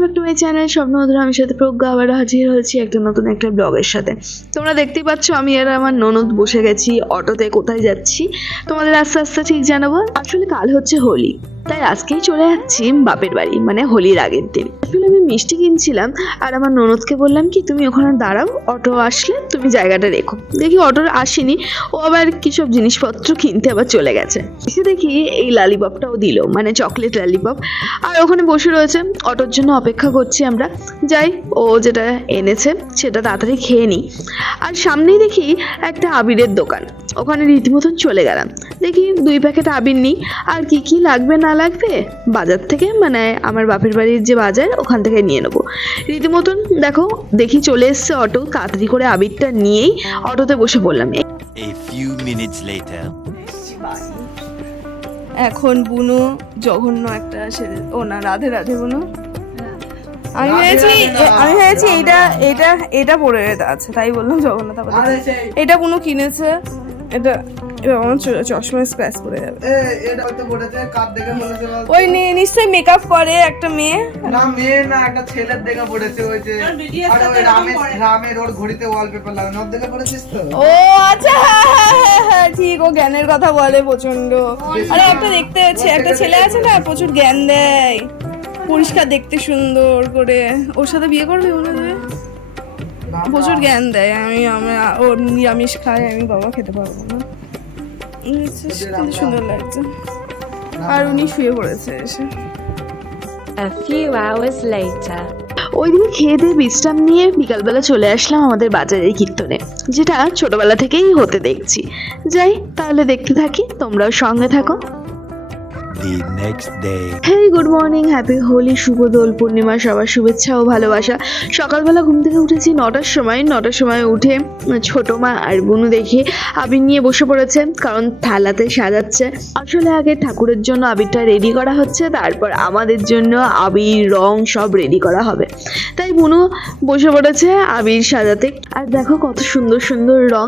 Back to my channel স্বপ্ন আমি সাথে প্রজ্ঞা আবার হাজির হয়েছি একটা নতুন একটা ব্লগের সাথে। তোমরা দেখতেই পাচ্ছ, আমি আর আমার ননদ বসে গেছি অটোতে, কোথায় যাচ্ছি? তোমাদের আস্তে আস্তে ঠিক জানাব, আসলে কাল হচ্ছে হোলি। তাই আজকেই চলে যাচ্ছি বাপের বাড়ি মানে হোলির আগের দিন। আসলে আমি মিষ্টি কিনছিলাম, আর আমার ননদকে বললাম কি, তুমি ওখানে দাঁড়াও, অটো আসলে তুমি জায়গাটা রেখো। দেখি অটো আসেনি, ও আবার কি সব জিনিসপত্র কিনতে আবার চলে গেছে। এসে দেখি এই লালিপপটাও দিল মানে চকলেট লালিপপ। আর ওখানে বসে রয়েছে, অটোর জন্য অপেক্ষা করছি আমরা। যাই ও যেটা এনেছে সেটা তাড়াতাড়ি খেয়ে নিই। আর সামনেই দেখি একটা আবিরের দোকান। ওখানে রীতিমতন চলে গেলাম। দেখি দুই প্যাকেট আবির নিই। আর কি কি লাগবে না লাগবে বাজার থেকে মানে আমার বাপের বাড়ির যে বাজার ওখান থেকে নিয়ে নেব। রীতিমতন দেখো দেখি চলে এসছে অটো। তাড়াতাড়ি করে আবিরটা নিয়েই অটোতে বসে পড়লাম. এখন বুনো জঘন্য একটা সেরে ও না রাধে রাধে বুনু। আমি ভেবেছি আমি ভেবেছি এইটা এটা এটা পরে আছে তাই বললাম তারপর এটা বুনু কিনেছে? এটা আমার চ- চশমায় স্ক্র্যাচ পড়ে যাবে। এটা? ওই নিশ্চয়ই মেকআপ করে একটা মেয়ে। না, মেয়ে না, একটা ছেলের দেখে পড়েছে, ওই যে- রামের- রামের ওর ঘড়িতে wallpaper লাগানো, দেখে পড়েছিস তো? ও আচ্ছা হ্যাঁ, হ্যাঁ, হ্যাঁ, হ্যাঁ, ঠিক ও জ্ঞানের কথা বলে প্রচণ্ড আরে একটা দেখতে আছে একটা ছেলে আছে না প্রচুর জ্ঞান দেয়। পরিষ্কার দেখতে সুন্দর করে। ওর সাথে বিয়ে করবে মনে হয়? প্রচুর জ্ঞান দেয়। আমি আমি ও নিরামিষ খাই আমি বাবা খেতে পারব না। সুন্দর লাগছে। আর উনি শুয়ে পড়েছে এসে। A few hours later. ওইদিকে খেয়ে দিয়ে বিশ্রাম নিয়ে বিকালবেলা চলে আসলাম আমাদের বাজারের কীর্তনে যেটা ছোটবেলা থেকেই হতে দেখছি। যাই তাহলে দেখতে থাকি তোমরাও সঙ্গে থাকো। The next day. হ্যাঁ গুড মর্নিং হ্যাপি হোলি শুভ দোল, পূর্ণিমা, সবার শুভেচ্ছা ও ভালোবাসা। সকালবেলা ঘুম থেকে উঠেছি নটার সময়। নটার সময় উঠে ছোট মা আর বুনু দেখে আবির নিয়ে বসে পড়েছে, কারণ থালাতে সাজাচ্ছে। আসলে আগে ঠাকুরের জন্য আবিরটা রেডি করা হচ্ছে, তারপর আমাদের জন্য আবির, রং সব রেডি করা হবে। তাই বুনু বসে পড়েছে আবির সাজাতে। আর দেখো কত সুন্দর সুন্দর রং।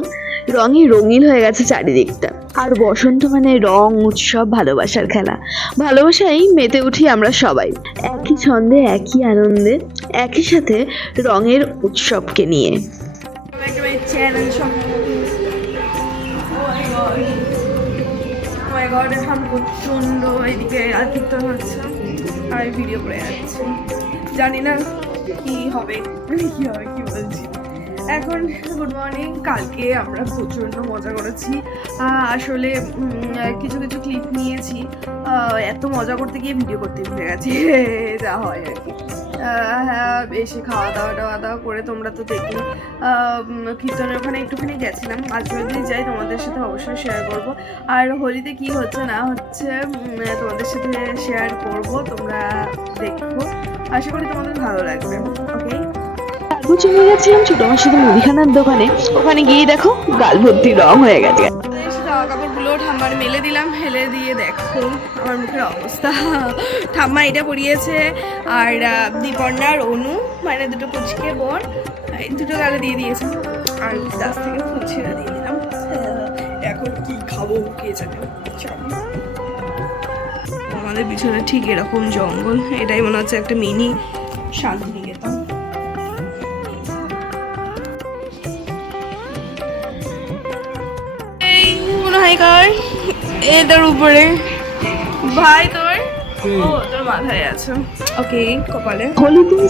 রঙই রঙিন হয়ে গেছে চারিদিকটা। আর বসন্ত মানে রং, উৎসব, ভালোবাসার খেলা। ভালোবাসাই মেতে উঠি আমরা সবাই। একই ছন্দে, একই আনন্দে, একই সাথে রঙের উৎসবকে নিয়ে। যাচ্ছি। জানি না কি হবে। কি হবে, কি এখন গুড মর্নিং কালকে আমরা প্রচণ্ড মজা করেছি। আসলে কিছু কিছু ক্লিপ নিয়েছি। এত মজা করতে গিয়ে ভিডিও করতে ভুলে গেছি। যা হয় আর কি। হ্যাঁ এসে খাওয়া দাওয়া টাওয়া দাওয়া করে তোমরা তো আহ, কীর্তনের ওখানে একটুখানি গেছিলাম। আজ যদি যাই তোমাদের সাথে অবশ্যই শেয়ার করব। আর হোলিতে কি হচ্ছে না হচ্ছে তোমাদের সাথে শেয়ার করব। তোমরা দেখো। আশা করি তোমাদের ভালো লাগবে ওকে তারপর চলে গেছিলাম ছোট মার সাথে মুদিখানার দোকানে। ওখানে গিয়ে দেখো, গাল ভর্তি রং হয়ে গেছে। জামা কাপড়গুলো ঠাম্মার মেলে দিলাম ফেলে দিয়ে দেখো আমার মুখের অবস্থা। ঠাম্মা এটা পরিয়েছে, আর দীপর্ণার অনু মানে দুটো পুচকে বোন দুটো গালে দিয়ে দিয়েছে। আর গাছ থেকে ফুল দিয়ে দিলাম। এখন কি খাব, কে জানে। আমাদের পিছনে ঠিক এরকম জঙ্গল। এটাই মনে হচ্ছে একটা মিনি শান্তিনিকেতন। মনে হয় কার এটার উপরে ভাই তোর? ও তোর মাথায় আছে। ওকে কপালে।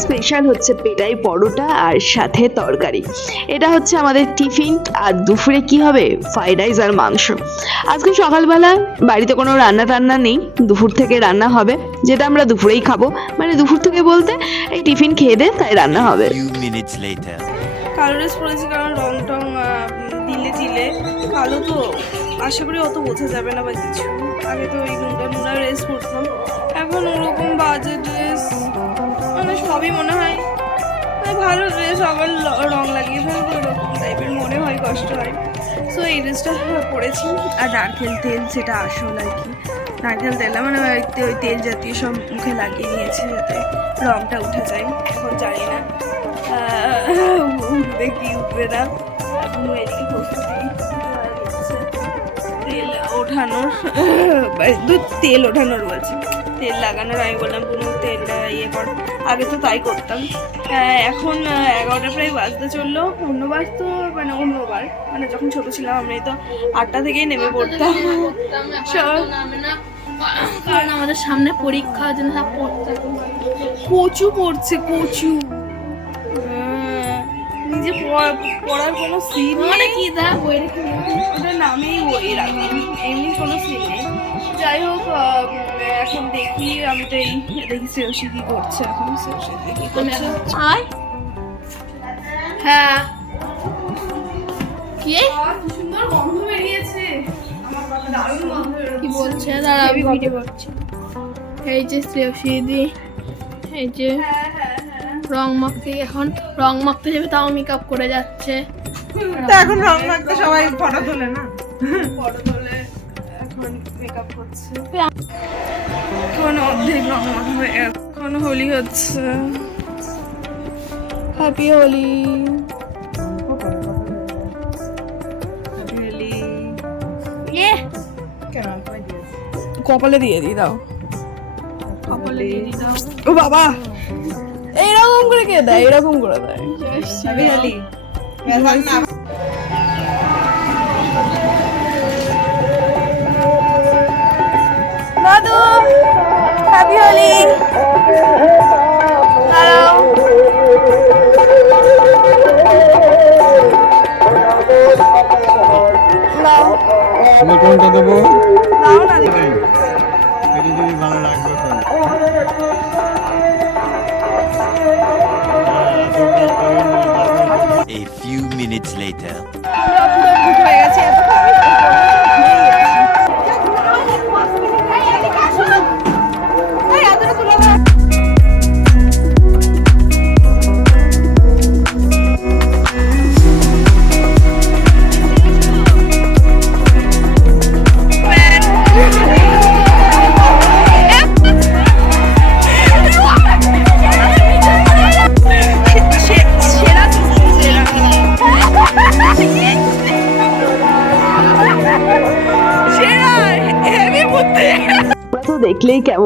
স্পেশাল হচ্ছে পেটাই পরোটা আর সাথে তরকারি। এটা হচ্ছে আমাদের টিফিন। আর দুপুরে কি হবে? ফ্রাইড রাইস আর মাংস। আজকে সকালবেলা বাড়িতে কোনো রান্না টান্না নেই। দুপুর থেকে রান্না হবে যেটা আমরা দুপুরেই খাব। মানে দুপুর থেকে বলতে এই টিফিন খেয়ে দে তাই রান্না হবে. কালো ড্রেস পরেছি কারণ রং টং দিলে দিলে কালো তো। আশা করি অত বোঝা যাবে না বা কিছু। আগে তো ওই নুনটা নুনা ড্রেস পরতাম। এখন ওরকম বাজে ড্রেস মানে সবই মনে হয় মানে ভালো ড্রেস আবার রং লাগিয়ে ফেলব, এরকম টাইপের মনে হয়, কষ্ট হয়। সো এই ড্রেসটা পরেছি। আর নারকেল তেল সেটা আসল আর কি। নারকেল তেল মানে ওই তেল জাতীয় সব মুখে লাগিয়ে নিয়েছি যাতে রংটা উঠে যায়। এখন জানি না। উঠবে কি উঠবে না। এখন এদিকে প্রস্তুতি তেল ওঠানোর দুধ তেল ওঠানোর বলছি। তেল লাগানোর আমি বললাম পুরো তেলটা ইয়ে কর। আগে তো তাই করতাম। হ্যাঁ, এখন এগারোটা প্রায় বাজতে চলল। অন্যবার তো মানে অন্যবার মানে যখন ছোট ছিলাম আমরা তো আটটা থেকেই নেমে পড়তাম। কারণ আমাদের সামনে পরীক্ষা জন্য সব পড়তে কচু পড়ছে কচু। পড়া- পড়ার কোনো সিন মানে কি দা বইয়ের ওটার নামেই বই রাখি। এমনি কোনো সিন নেই। যাই হোক এখন দেখি আমি তো এই দেখি শ্রেয়সী কি করছে। এখন শ্রেয়সী কি করছে। আয়। হ্যাঁ। কি? সুন্দর গন্ধ বেরিয়েছে। কি বলছে? দাঁড়া আমি ভিডিও করছি। এই যে শ্রেয়সীদি এই যে হ্যাঁ হ্যাঁ। রং মাখতে এখন রং মাখতে যাবে তাও মেকআপ করে যাচ্ছে। তো এখন রং মাখতে সবাই ফটো তোলে না? ফটো তোলে এখন মেকআপ করছে। এখন অর্ধেক রং মাখা গেছে। এখন হোলি হচ্ছে। হ্যাপি হোলি হোলি কপালে দিয়ে দিই দাও। কপালে দিয়ে দিই দাও। ও বাবা! এইরকম করে কে দেয়? এরকম করে দেয়। দাদু হ্যাপি হোলি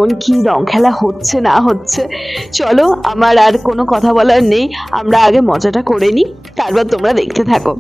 কেমন কি রং খেলা হচ্ছে না হচ্ছে? চলো আমার আর কোনো কথা বলার নেই। আমরা আগে মজাটা করে নিই তারপর তোমরা দেখতে থাকো।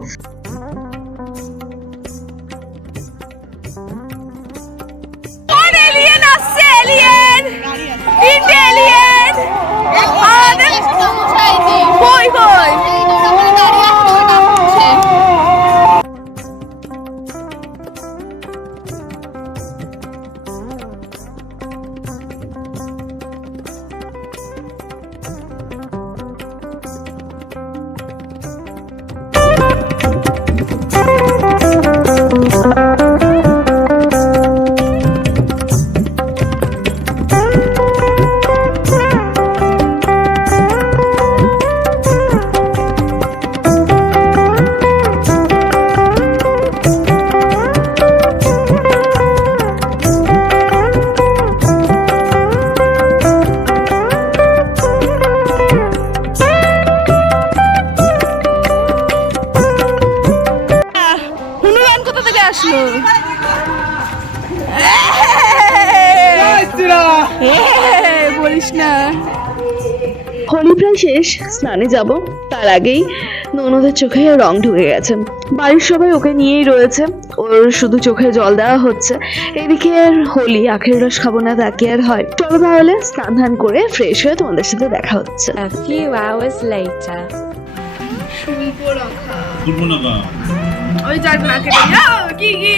বলিস না। হোলি প্রায় শেষ স্নানে যাব। তার আগেই ননদের চোখে রং ঢুকে গেছে। বাড়ির সবাই ওকে নিয়েই রয়েছে। ওর শুধু চোখে জল দেওয়া হচ্ছে। এদিকে আর হোলি আখের রস খাব না তা কি আর হয়? চলো তাহলে স্নান ধান করে ফ্রেশ হয়ে তোমাদের সাথে দেখা হচ্ছে. ওই যাক না কি কি?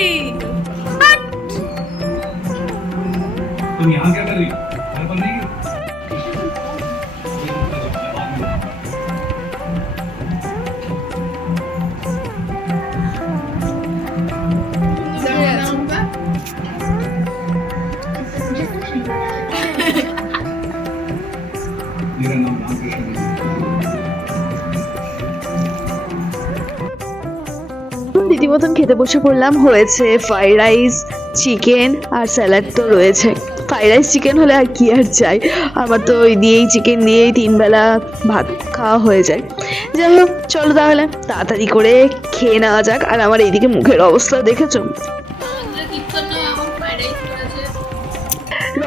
मेरा नाम रामकृष्ण है রীতিমতন খেতে বসে পড়লাম হয়েছে ফ্রাইড রাইস চিকেন আর স্যালাড তো রয়েছে ফ্রাইড রাইস চিকেন হলে আর কি আর চাই আমার তো ওই দিয়েই চিকেন দিয়েই তিন বেলা ভাত খাওয়া হয়ে যায় যাই হোক চলো তাহলে তাড়াতাড়ি করে খেয়ে নেওয়া যাক আর আমার এইদিকে মুখের অবস্থা দেখেছো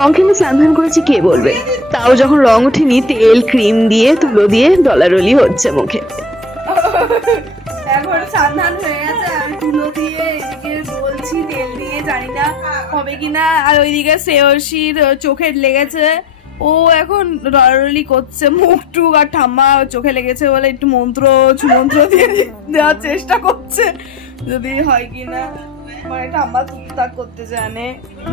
রং খেলে স্নান করেছি কে বলবে? তাও যখন রং ওঠেনি তেল, ক্রিম দিয়ে, তুলো দিয়ে ডলারলি হচ্ছে মুখে। এখন হয়ে গেছে আমি তুলো দিয়ে বলছি, তেল দিয়ে, জানি না হবে আর চোখে লেগেছে। ও এখন রড়লি করছে, মুখ টুক আর ঠাম্মা চোখে লেগেছে বলে একটু মন্ত্র মন্ত্র দিয়ে দেওয়ার চেষ্টা করছে। যদি হয় কিনা মানে ঠাম্মা টুকটাক করতে জানে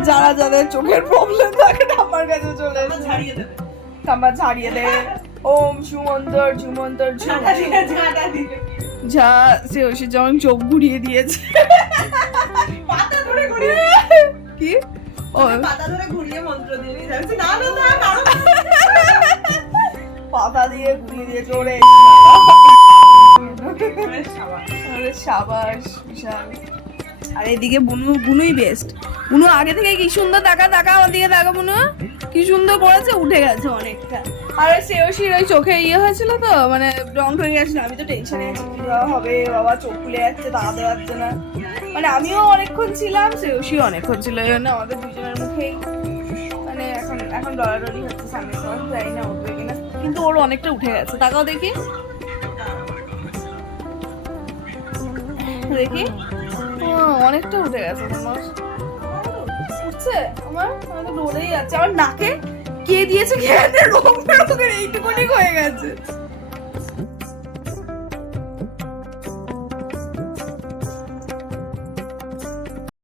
যারা যাদের চোখের প্রবলেম থাকে ঠাম্মার কাছে চলে দেবে। ঠাম্মা ছাড়িয়ে দেবে ওম সুমন্তর ঝুমন্তর ঝুম যা সে ওষে যেমন চোখ ঘুরিয়ে দিয়েছে। কি? ও। পাতা দিয়ে ঘুরিয়ে দিয়েছে ওরে আরে সাবাস বিশাল। আর এদিকে বুনু, বুনুই বেস্ট বুনু আগে থেকে কি সুন্দর দেখা দেখা, আমার দিকে দেখা, বুনু। কি সুন্দর করেছে, উঠে গেছে অনেকটা। আর শ্রেয়সীর ওই চোখে ইয়ে হয়েছিল তো মানে রং হয়ে গেছিল, আমি তো টেনশনে আছি, কি হবে, বাবা চোখ খুলে যাচ্ছে তাকাতে পারছে না। মানে আমিও অনেকক্ষণ ছিলাম শ্রেয়সীও অনেকক্ষণ ছিল, এই জন্য আমাদের দুজনের মুখেই মানে এখন এখন ডলাডলি হচ্ছে সামনে সময় জানি না উঠবে কিনা। কিন্তু ওর অনেকটা উঠে গেছে। তাকাও দেখি। দেখি। অনেকটা উঠে গেছে তোমার। উঠছে? আমার আমি তো নড়েই যাচ্ছে। আমার নাকে কে দিয়েছে খেয়ে রোগ এইটুকুনি হয়ে গেছে।